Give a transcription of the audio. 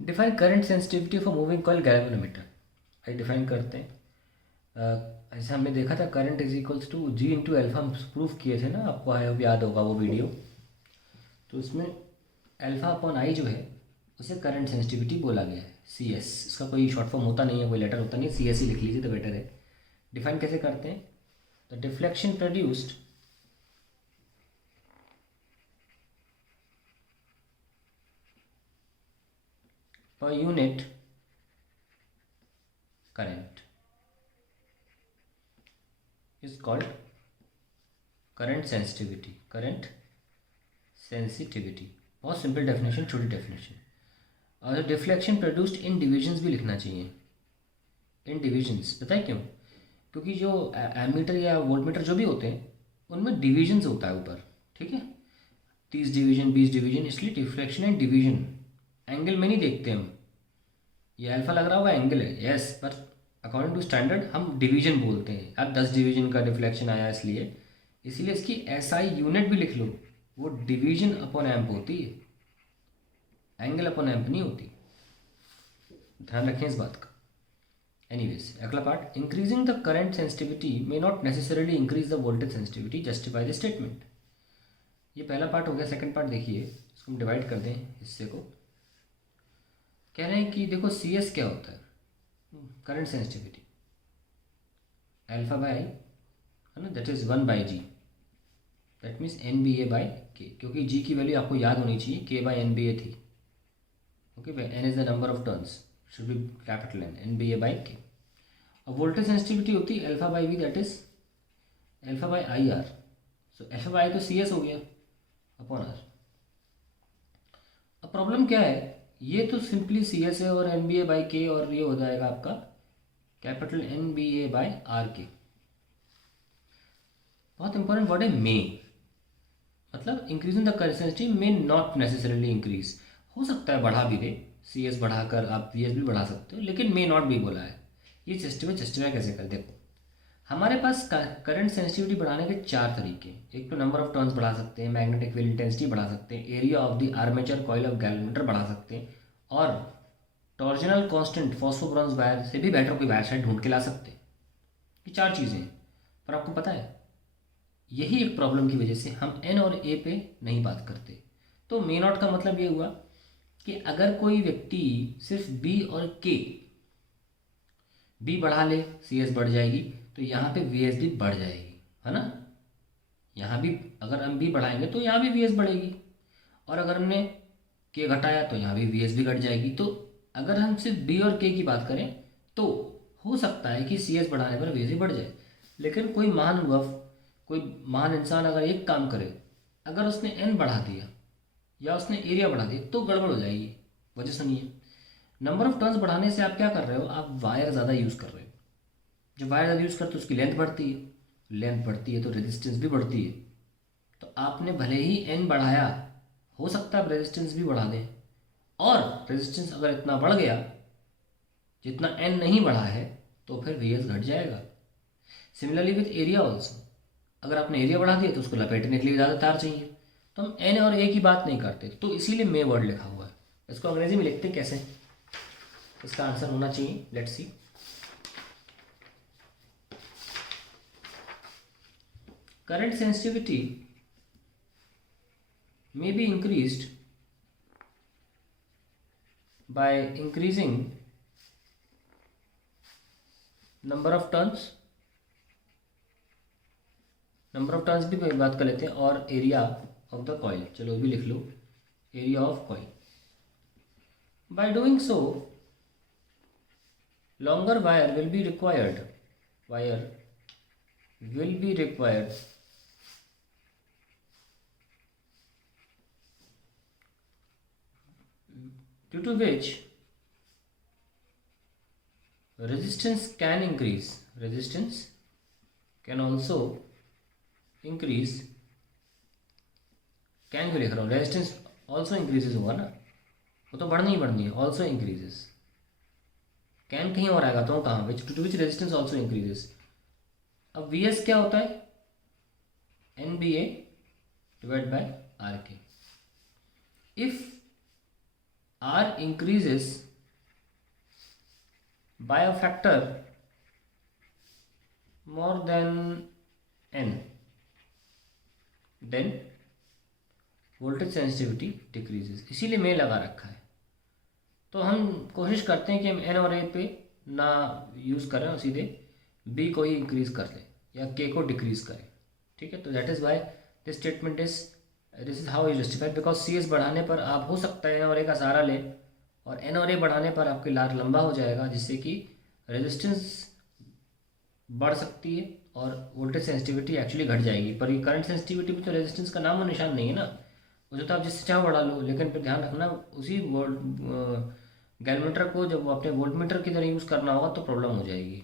Define current sensitivity for moving coil galvanometer. I define करते हैं। ऐसे हमने देखा था current is equals to G into alpha, हम प्रूफ किए थे ना, आपको आई होप याद होगा वो वीडियो। तो उसमें एल्फा अपॉन आई जो है उसे करंट सेंसिटिविटी बोला गया है, सी एस। इसका कोई शॉर्ट फॉर्म होता नहीं है, कोई लेटर होता नहीं है, सी एस ही लिख लीजिए तो बेटर है। डिफाइन कैसे करते हैं? The deflection produced per unit current is called current sensitivity. Current sensitivity, बहुत सिंपल डेफिनेशन, छोटी डेफिनेशन। और डिफ्लेक्शन प्रोड्यूस्ड इन डिविजन्स भी लिखना चाहिए, इन डिविजन्स। पता है क्यों? क्योंकि जो एमीटर या वोल्टमीटर जो भी होते हैं उनमें डिविजन्स होता है ऊपर, ठीक है, 30 डिवीजन 20 डिवीजन, इसलिए डिफ्लेक्शन एंड डिवीजन। एंगल में नहीं देखते हम, ये अल्फा लग रहा होगा एंगल है, यस, पर अकॉर्डिंग टू स्टैंडर्ड हम डिवीजन बोलते हैं। अब 10 डिवीजन का डिफ्लेक्शन आया इसलिए, इसीलिए इसकी एसआई यूनिट भी लिख लो, वो डिवीजन अपॉन एम्प होती है, एंगल अपॉन एम्प नहीं होती। ध्यान रखें इस बात का। एनीवेज, अगला part, increasing the current sensitivity may not necessarily increase the voltage sensitivity, justify the statement. ये पहला पार्ट हो गया। सेकंड पार्ट देखिए, इसको हम डिवाइड कर दें हिस्से को। कह रहे हैं कि देखो सी एस क्या होता है, current sensitivity, alpha by I है ना, that is 1/g, that means N B A by K, क्योंकि जी की वैल्यू आपको याद होनी चाहिए, के बाई एन बी ए थी। ओके भाई, N is the number of turns, should be capital N B A by K. अब वोल्टेज सेंसिटिविटी होती है alpha by V, that is alpha by I R. So alpha by तो C S हो गया upon are. अब problem क्या है, ये तो सिंपली सी एस है और एन बी ए बाई के, और ये हो जाएगा आपका capital N B A by R K. बहुत इंपॉर्टेंट वर्ड है मे, मतलब increasing the current sensitivity may not necessarily increase, हो सकता है बढ़ा भी दे, सी एस बढ़ाकर आप वी एस भी बढ़ा सकते हो, लेकिन मे नॉट भी बोला है। ये जस्टिफाई कैसे कर, देखो हमारे पास करंट सेंसिटिविटी बढ़ाने के चार तरीके। एक तो नंबर ऑफ टर्न्स बढ़ा सकते हैं, मैग्नेटिक फील्ड इंटेंसिटी बढ़ा सकते हैं, area of the armature coil of galvanometer बढ़ा सकते हैं, और टॉर्जनल कांस्टेंट फॉस्फोब्रॉन्ज वायर से भी बेटर कोई वायर साइड ढूंढ के ला सकते हैं। ये चार चीज़ें हैं। पर आपको पता है, यही एक प्रॉब्लम की वजह से हम एन और ए पे नहीं बात करते। तो मे नॉट का मतलब ये हुआ कि अगर कोई व्यक्ति सिर्फ बी और के, बी बढ़ा ले सी एस बढ़ जाएगी, तो यहाँ पे वी एस भी बढ़ जाएगी, है ना। यहाँ भी अगर हम बी बढ़ाएंगे तो यहाँ भी वी एस बढ़ेगी, और अगर हमने के घटाया तो यहाँ भी वी एस भी घट जाएगी। तो अगर हम सिर्फ बी और के की बात करें तो हो सकता है कि सी एस बढ़ाने पर वी एस भी बढ़ जाए। लेकिन कोई महानुभाव, कोई महान इंसान अगर एक काम करे, अगर उसने एन बढ़ा दिया या उसने एरिया बढ़ा दिया तो गड़बड़ हो जाएगी। वजह सुनिए, नंबर ऑफ टर्न्स बढ़ाने से आप क्या कर रहे हो, आप वायर ज़्यादा यूज़ कर रहे हो। जब वायर ज़्यादा यूज़ करते हो उसकी लेंथ बढ़ती है, लेंथ बढ़ती है तो रेजिस्टेंस भी बढ़ती है। तो आपने भले ही एन बढ़ाया, हो सकता है आप रेजिस्टेंस भी बढ़ा दें, और रेजिस्टेंस अगर इतना बढ़ गया जितना एन नहीं बढ़ा है तो फिर वी एस घट जाएगा। सिमिलरली विथ एरिया ऑल्सो, अगर आपने एरिया बढ़ा दिया तो उसको लपेटने के लिए ज़्यादा तार चाहिए। तो हम एन और ए की बात नहीं करते, तो इसीलिए मे वर्ड लिखा हुआ है। इसको अंग्रेजी में लिखते कैसे, इसका आंसर होना चाहिए, let's see. Current sensitivity may be increased by increasing number of turns, number of turns भी बात कर लेते हैं, और एरिया ऑफ द कॉइल, चलो भी लिख लो, area of coil. By doing so longer wire will be required, wire will be required due to which resistance can increase, resistance can also increase, can क्यों लिख रहा हूँ, रेजिस्टेंस ऑल्सो इंक्रीजेज होगा ना, वो तो बढ़नी ही बढ़नी है, ऑल्सो इंक्रीजेज। कैन कहीं और आएगा तो कहाँ, which to which resistance also increases. अब वी एस क्या होता है, N B A divide by R K. If R increases by a factor more than n, then voltage sensitivity decreases। इसीलिए मैं लगा रखा है। तो हम कोशिश करते हैं कि हम एन और ए पे ना यूज़ करें और सीधे बी को ही इंक्रीज़ कर लें या के को डिक्रीज़ करें। ठीक है, तो that is why this statement is this is how is justified, because C S बढ़ाने पर आप हो सकता है एन और ए का सहारा लें और एन और ए बढ़ाने पर आपकी लार लंबा हो जाएगा, जिससे कि रेजिस्टेंस बढ़ सकती है और वोल्टेज सेंसिटिविटी एक्चुअली घट जाएगी। पर ये करंट सेंसिटिविटी में तो रेजिस्टेंस का नाम और निशान नहीं है ना, उसे तो आप जिससे चाहो बढ़ा लो, लेकिन फिर ध्यान रखना उसी वोल्ट गैलमीटर को जब वो अपने वोल्टमीटर की तरह यूज़ करना होगा तो प्रॉब्लम हो जाएगी।